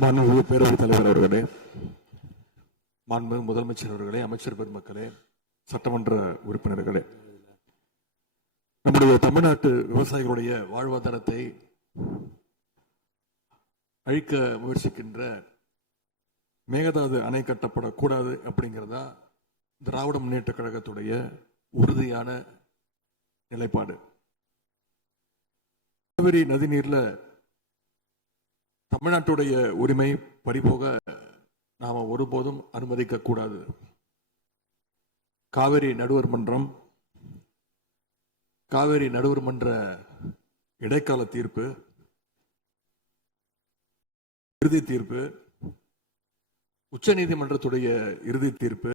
மாண்புமிகு பேரவைத் தலைவர் அவர்களே, மாண்புமிகு முதலமைச்சர் அவர்களே, அமைச்சர் பெருமக்களே, சட்டமன்ற உறுப்பினர்களே, நம்முடைய தமிழ்நாட்டு விவசாயிகளுடைய வாழ்வாதாரத்தை அழிக்க முயற்சிக்கின்ற மேகதாது அணை கட்டப்படக்கூடாது அப்படிங்கிறதா திராவிட முன்னேற்ற கழகத்துடைய உறுதியான நிலைப்பாடு. காவிரி நதிநீர்ல தமிழ்நாட்டுடைய உரிமை பறிபோக நாம ஒருபோதும் அனுமதிக்க கூடாது. காவிரி நடுவர் மன்றம், காவிரி நடுவர் மன்ற இடைக்கால தீர்ப்பு, இறுதி தீர்ப்பு, உச்ச நீதிமன்றத்துடைய இறுதி தீர்ப்பு,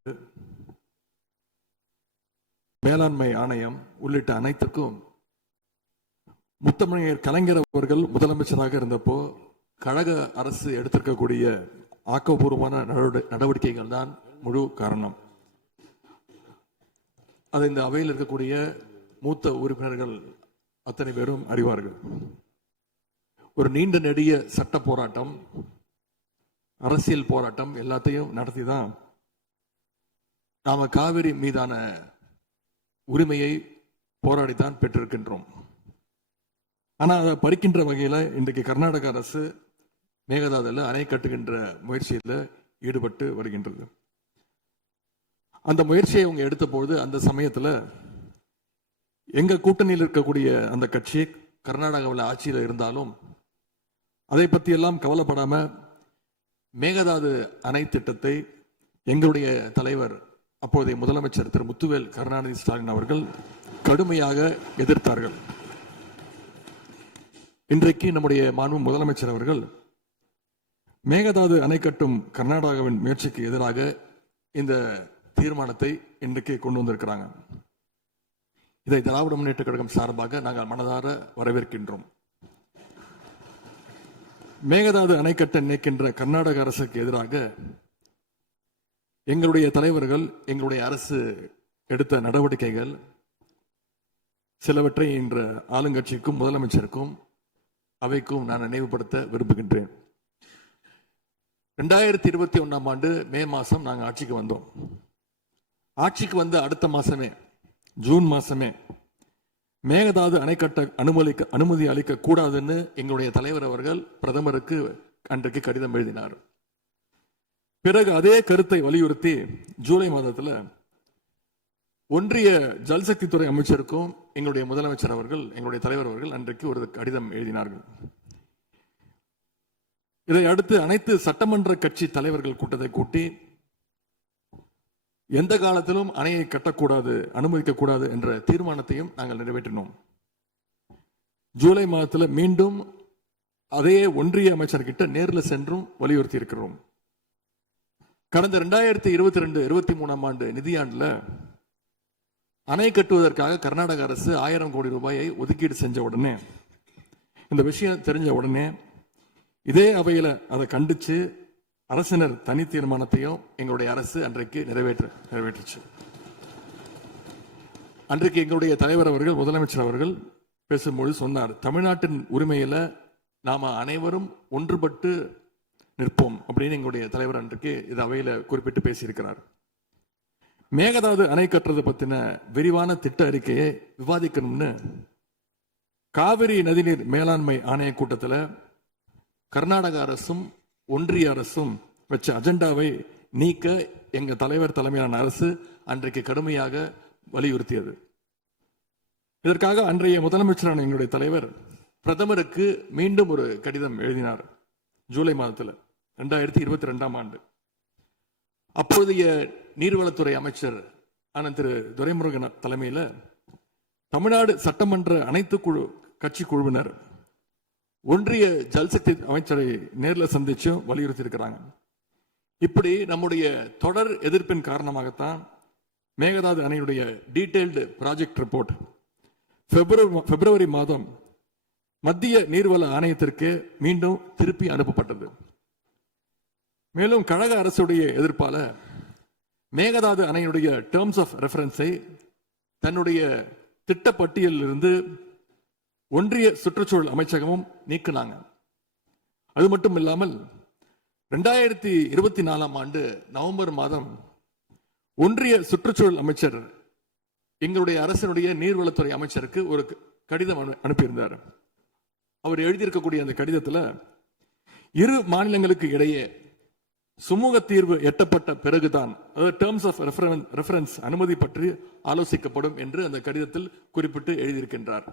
மேலாண்மை ஆணையம் உள்ளிட்ட அனைத்துக்கும் முத்தமிழர் கலைஞர் அவர்கள் முதலமைச்சராக இருந்தப்போ கழக அரசு எடுத்திருக்கக்கூடிய ஆக்கப்பூர்வமான நடவடிக்கைகள் தான் முழு காரணம். அதை இந்த அவையில் இருக்கக்கூடிய மூத்த உறுப்பினர்கள் அத்தனை பேரும் அறிவார்கள். ஒரு நீண்ட நெடிய சட்ட போராட்டம், அரசியல் போராட்டம் எல்லாத்தையும் நடத்தி தான் நாம காவிரி மீதான உரிமையை போராடித்தான் பெற்றிருக்கின்றோம். ஆனா அதை பறிக்கின்ற வகையில இன்றைக்கு கர்நாடக அரசு மேகதாதுல அணை கட்டுகின்ற முயற்சியில் ஈடுபட்டு வருகின்றது. அந்த முயற்சியை அவங்க எடுத்த பொழுது அந்த சமயத்துல எங்க கூட்டணியில் இருக்கக்கூடிய அந்த கட்சி கர்நாடகாவில் ஆட்சியில் இருந்தாலும் அதை பத்தி எல்லாம் கவலைப்படாம மேகதாது அணை திட்டத்தை எங்களுடைய தலைவர் அப்போதைய முதலமைச்சர் திரு முத்துவேல் கருணாநிதி ஸ்டாலின் அவர்கள் கடுமையாக எதிர்த்தார்கள். இன்றைக்கு நம்முடைய மாண்பு முதலமைச்சர் அவர்கள் மேகதாது அணை கட்டும் கர்நாடகாவின் முயற்சிக்கு எதிராக இந்த தீர்மானத்தை இன்றைக்கு கொண்டு வந்திருக்கிறாங்க. இதை திராவிட முன்னேற்ற கழகம் சார்பாக நாங்கள் மனதார வரவேற்கின்றோம். மேகதாது அணை கட்ட நினைக்கின்ற கர்நாடக அரசுக்கு எதிராக எங்களுடைய தலைவர்கள், எங்களுடைய அரசு எடுத்த நடவடிக்கைகள் சிலவற்றை இன்று ஆளுங்கட்சிக்கும் முதலமைச்சருக்கும் அவைக்கும் நான் நினைவுபடுத்த விரும்புகின்றேன். 2021 ஆண்டு மே மாசம் நாங்கள் ஆட்சிக்கு வந்தோம். ஆட்சிக்கு வந்து அடுத்த மாசமே, ஜூன் மாசமே மேகதாது அணை கட்ட அனுமதி அளிக்க கூடாதுன்னு எங்களுடைய தலைவர் அவர்கள் பிரதமருக்கு அன்றைக்கு கடிதம் எழுதினார். பிறகு அதே கருத்தை வலியுறுத்தி ஜூலை மாதத்தில் ஒன்றிய ஜல்சக்தி துறை அமைச்சருக்கும் எங்களுடைய முதலமைச்சர் அவர்கள், எங்களுடைய தலைவர் அவர்கள் அன்றைக்கு ஒரு கடிதம் எழுதினார்கள். இதை அடுத்து அனைத்து சட்டமன்ற கட்சி தலைவர்கள் கூட்டத்தை கூட்டி எந்த காலத்திலும் அணையை கட்டக்கூடாது, அனுமதிக்க கூடாது என்ற தீர்மானத்தையும் நாங்கள் நிறைவேற்றினோம். ஜூலை மாதத்தில் மீண்டும் அதே ஒன்றிய அமைச்சர்கிட்ட நேரில் சென்றும் வலியுறுத்தி இருக்கிறோம். கடந்த 2022-23 ஆண்டு நிதியாண்டுல அணை கட்டுவதற்காக கர்நாடக அரசு 1000 கோடி ரூபாயை ஒதுக்கீடு செஞ்ச உடனே, இந்த விஷயம் தெரிஞ்ச உடனே இதே அவையில அதை கண்டிச்சு அரசினர் தனி தீர்மானத்தையும் எங்களுடைய அரசு அன்றைக்கு நிறைவேற்றுச்சு. அன்றைக்கு எங்களுடைய தலைவர் அவர்கள், முதலமைச்சர் அவர்கள் பேசும்போது சொன்னார், தமிழ்நாட்டின் உரிமையில நாம அனைவரும் ஒன்றுபட்டு நிற்போம் அப்படின்னு எங்களுடைய தலைவர் அன்றைக்கு இது அவையில குறிப்பிட்டு பேசியிருக்கிறார். மேகதாது அணை கட்டுறது பத்தின விரிவான திட்ட அறிக்கையை விவாதிக்கணும்னு காவிரி நதிநீர் மேலாண்மை ஆணைய கூட்டத்தில் கர்நாடக அரசும் ஒன்றிய அரசும் வச்ச அஜெண்டாவை நீக்க எங்க தலைவர் தலைமையிலான அரசு அன்றைக்கு கடுமையாக வலியுறுத்தியது. இதற்காக அன்றைய முதலமைச்சரான எங்களுடைய தலைவர் பிரதமருக்கு மீண்டும் ஒரு கடிதம் எழுதினார் ஜூலை மாதத்தில் 2022 ஆண்டு. அப்போதைய நீர்வளத்துறை அமைச்சர் ஆன திரு துரைமுருகன் தலைமையில் தமிழ்நாடு சட்டமன்ற அனைத்து கட்சி குழுவினர் ஒன்றிய ஜல்சக்தி அமைச்சரை நேரில் சந்திச்சு வலியுறுத்தி இருக்கிறாங்க. இப்படி நம்முடைய தொடர் எதிர்ப்பின் காரணமாகத்தான் மேகதாது அணையுடைய டீடைல்டு ப்ராஜெக்ட் ரிப்போர்ட் பிப்ரவரி மாதம் மத்திய நீர்வள ஆணையத்திற்கு மீண்டும் திருப்பி அனுப்பப்பட்டது. மேலும் கழக அரசுடைய எதிர்ப்பால மேகதாது அணையுடைய டேர்ம்ஸ் ஆஃப் ரெஃபரன்ஸை தன்னுடைய திட்டப்பட்டியலில் இருந்து ஒன்றிய சுற்றுச்சூழல் அமைச்சகமும் நீக்கினாங்க. அது மட்டும் இல்லாமல் 2024 நவம்பர் மாதம் ஒன்றிய சுற்றுச்சூழல் அமைச்சர் எங்களுடைய அரசினுடைய நீர்வளத்துறை அமைச்சருக்கு ஒரு கடிதம் அனுப்பியிருந்தார். அவர் எழுதியிருக்கக்கூடிய அந்த கடிதத்தில் இரு மாநிலங்களுக்கு இடையே சுமூக தீர்வு எட்டப்பட்ட பிறகுதான், அதாவது டேர்ம்ஸ் ஆஃப் ரெஃபரன்ஸ் அனுமதி பற்றி ஆலோசிக்கப்படும் என்று அந்த கடிதத்தில் குறிப்பிட்டு எழுதியிருக்கின்றார்.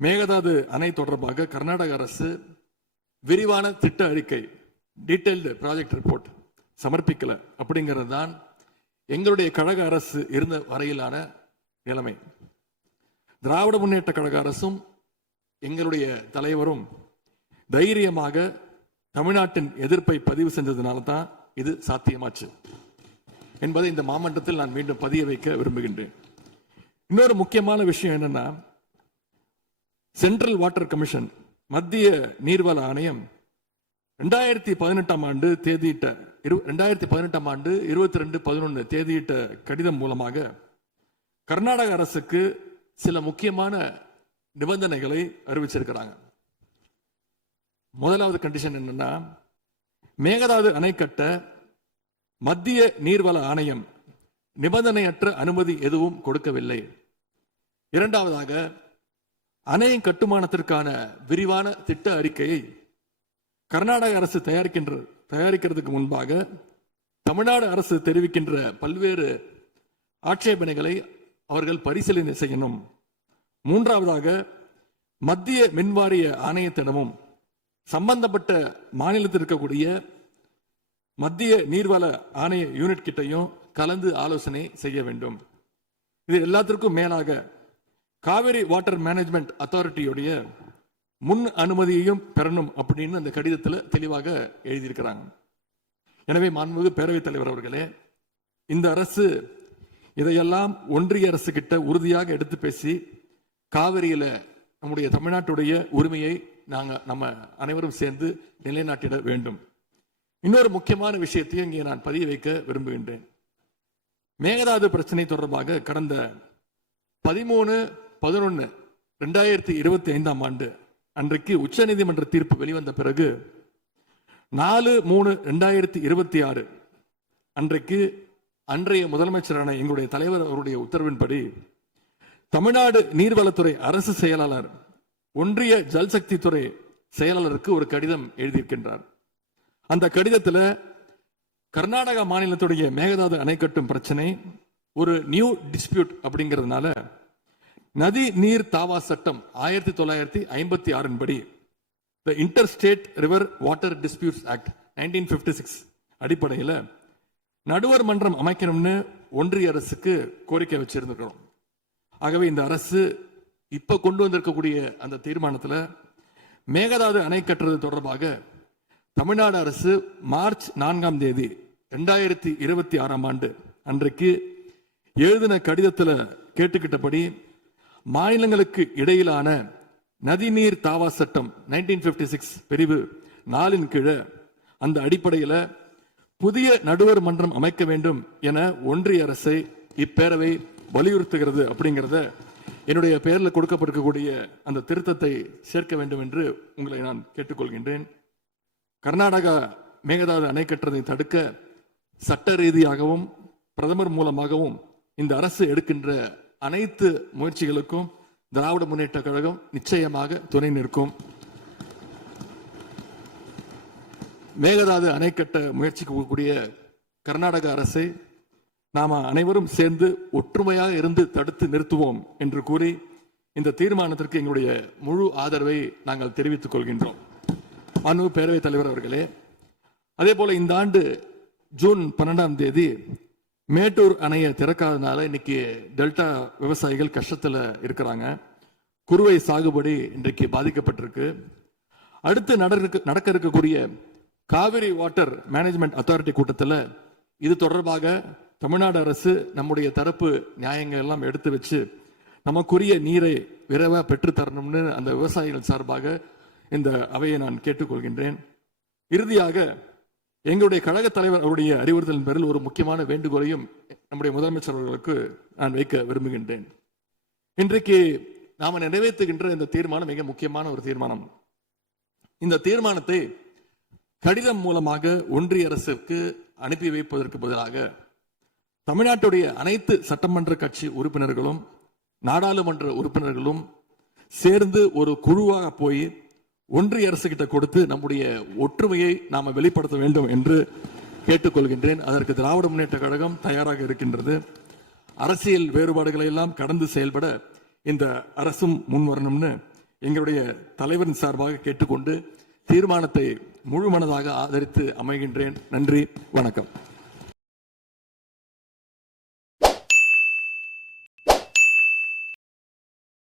மேகதாது அணை தொடர்பாக கர்நாடக அரசு விரிவான திட்ட அறிக்கை, டீடைல்டு ப்ராஜெக்ட் ரிப்போர்ட் சமர்ப்பிக்கல அப்படிங்கிறது தான் எங்களுடைய கழக அரசு இருந்த வரையிலான நிலைமை. திராவிட முன்னேற்ற கழக அரசும் எங்களுடைய தலைவரும் தைரியமாக தமிழ்நாட்டின் எதிர்ப்பை பதிவு செஞ்சதுனால தான் இது சாத்தியமாச்சு என்பதை இந்த மாமன்றத்தில் நான் மீண்டும் பதிய வைக்க விரும்புகின்றேன். இன்னொரு முக்கியமான விஷயம் என்னன்னா, சென்ட்ரல் வாட்டர் கமிஷன், மத்திய நீர்வள ஆணையம் 2018 ஆண்டு தேதியிட்ட 2018 ஆண்டு 22/11 தேதியிட்ட கடிதம் மூலமாக கர்நாடக அரசுக்கு சில முக்கியமான நிபந்தனைகளை அறிவிச்சிருக்கிறாங்க. முதலாவது கண்டிஷன் என்னன்னா, மேகதாது அணை கட்ட மத்திய நீர்வள ஆணையம் நிபந்தனையற்ற அனுமதி எதுவும் கொடுக்கவில்லை. இரண்டாவதாக, அணையின் கட்டுமானத்திற்கான விரிவான திட்ட அறிக்கையை கர்நாடக அரசு தயாரிக்கிறதுக்கு முன்பாக தமிழ்நாடு அரசு தெரிவிக்கின்ற பல்வேறு ஆட்சேபனைகளை அவர்கள் பரிசீலனை செய்யணும். மூன்றாவதாக, மத்திய மின்வாரிய ஆணையத்திடமும் சம்பந்தப்பட்ட மாநிலத்தில் இருக்கக்கூடிய மத்திய நீர்வள ஆணைய யூனிட் கிட்டையும் கலந்து ஆலோசனை செய்ய வேண்டும். இது எல்லாத்திற்கும் மேலாக காவிரி வாட்டர் மேனேஜ்மெண்ட் அத்தாரிட்டியுடைய முன் அனுமதியையும் பெறணும் அப்படின்னு அந்த கடிதத்தில் தெளிவாக எழுதியிருக்கிறாங்க. எனவே மாண்புமிகு பேரவைத் தலைவர் அவர்களே, இந்த அரசு இதையெல்லாம் ஒன்றிய அரசு கிட்ட உறுதியாக எடுத்து பேசி காவிரியில நம்முடைய தமிழ்நாட்டுடைய உரிமையை நம்ம அனைவரும் சேர்ந்து நிலைநாட்டிட வேண்டும். இன்னொரு முக்கியமான விஷயத்தையும் இங்கே நான் பதிய வைக்க விரும்புகின்றேன். மேகதாது பிரச்சனை தொடர்பாக கடந்த 13/11/2025 ஆண்டு அன்றைக்கு உச்சநீதிமன்ற தீர்ப்பு வெளிவந்த பிறகு 4/3/2026 அன்றைக்கு அன்றைய முதலமைச்சரான எங்களுடைய தலைவர் அவருடைய உத்தரவின்படி தமிழ்நாடு நீர்வளத்துறை அரசு செயலாளர் ஒன்றிய ஜல்சக்தி துறை செயலாளருக்கு ஒரு கடிதம் எழுதியிருக்கின்றார். அந்த கடிதத்தில் கர்நாடக மாநிலத்துடைய மேகதாது அணை கட்டும் பிரச்சனை ஒரு நியூ டிஸ்பியூட் அப்படிங்கிறதுனால நதி நீர் தாவா சட்டம் 1956 படி the inter state river water disputes act 1956 அடிப்படையில் நடுவர் மன்றம் அமைக்கணும்னு ஒன்றிய அரசுக்கு கோரிக்கை வச்சிருந்திருக்கிறோம். ஆகவே இந்த அரசு இப்ப கொண்டு வந்திருக்கக்கூடிய அந்த தீர்மானத்தில் மேகதாது அணை கட்டுறது தொடர்பாக தமிழ்நாடு அரசு மார்ச் 4ஆம் தேதி 2026 ஆண்டு அன்றைக்கு எழுதின கடிதத்தில் கேட்டுக்கிட்டபடி மாநிலங்களுக்கு இடையிலான நதிநீர் தாவா சட்டம் 1956 பிரிவு 4 கீழே அந்த அடிப்படையில் புதிய நடுவர் மன்றம் அமைக்க வேண்டும் என ஒன்றிய அரசை இப்பேரவை வலியுறுத்துகிறது அப்படிங்கிறத என்னுடைய பெயரில் கொடுக்கப்பட்டிருக்கக்கூடிய அந்த திருத்தத்தை சேர்க்க வேண்டும் என்று உங்களை நான் கேட்டுக்கொள்கின்றேன். கர்நாடகா மேகதாது அணை கட்டுறதை தடுக்க சட்ட ரீதியாகவும் பிரதமர் மூலமாகவும் இந்த அரசு எடுக்கின்ற அனைத்து முயற்சிகளுக்கும் திராவிட முன்னேற்ற கழகம் நிச்சயமாக துணை நிற்கும். மேகதாது அணை கட்ட முயற்சிக்கக்கூடிய கர்நாடக அரசை நாம அனைவரும் சேர்ந்து ஒற்றுமையாக இருந்து தடுத்து நிறுத்துவோம் என்று கூறி இந்த தீர்மானத்திற்கு எங்களுடைய முழு ஆதரவை நாங்கள் தெரிவித்துக் கொள்கின்றோம். மாண்புமிகு பேரவைத் தலைவர் அவர்களே, அதே போல இந்த ஆண்டு ஜூன் 12ஆம் தேதி மேட்டூர் அணையை திறக்காதனால இன்னைக்கு டெல்டா விவசாயிகள் கஷ்டத்தில் இருக்கிறாங்க. குறுவை சாகுபடி இன்றைக்கு பாதிக்கப்பட்டிருக்கு. அடுத்து நடக்க இருக்கக்கூடிய காவிரி வாட்டர் மேனேஜ்மெண்ட் அத்தாரிட்டி கூட்டத்தில் இது தொடர்பாக தமிழ்நாடு அரசு நம்முடைய தரப்பு நியாயங்கள் எல்லாம் எடுத்து வச்சு நமக்குரிய நீரை விரைவாக பெற்றுத்தரணும்னு அந்த விவசாயிகள் சார்பாக இந்த அவையை நான் கேட்டுக்கொள்கின்றேன். இறுதியாக எங்களுடைய கழக தலைவர் அவருடைய அறிவுறுத்தலின் பேரில் ஒரு முக்கியமான வேண்டுகோளையும் நம்முடைய முதலமைச்சர் அவர்களுக்கு நான் வைக்க விரும்புகின்றேன். இன்றைக்கு நாம நிறைவேற்றுகின்ற இந்த தீர்மானம் மிக முக்கியமான ஒரு தீர்மானம். இந்த தீர்மானத்தை கடிதம் மூலமாக ஒன்றிய அரசுக்கு அனுப்பி வைப்பதற்கு பதிலாக தமிழ்நாட்டுடைய அனைத்து சட்டமன்ற கட்சி உறுப்பினர்களும் நாடாளுமன்ற உறுப்பினர்களும் சேர்ந்து ஒரு குழுவாக போய் ஒன்றிய அரசு கிட்ட கொடுத்து நம்முடைய ஒற்றுமையை நாம வெளிப்படுத்த வேண்டும் என்று கேட்டுக்கொள்கின்றேன். அதற்கு திராவிட முன்னேற்ற கழகம் தயாராக இருக்கின்றது. அரசியல் வேறுபாடுகளை எல்லாம் கடந்து செயல்பட இந்த அரசும் முன்வரணும்னு எங்களுடைய தலைவரின் சார்பாக கேட்டுக்கொண்டு தீர்மானத்தை முழு மனதாக ஆதரித்து அமைகின்றேன். நன்றி, வணக்கம்.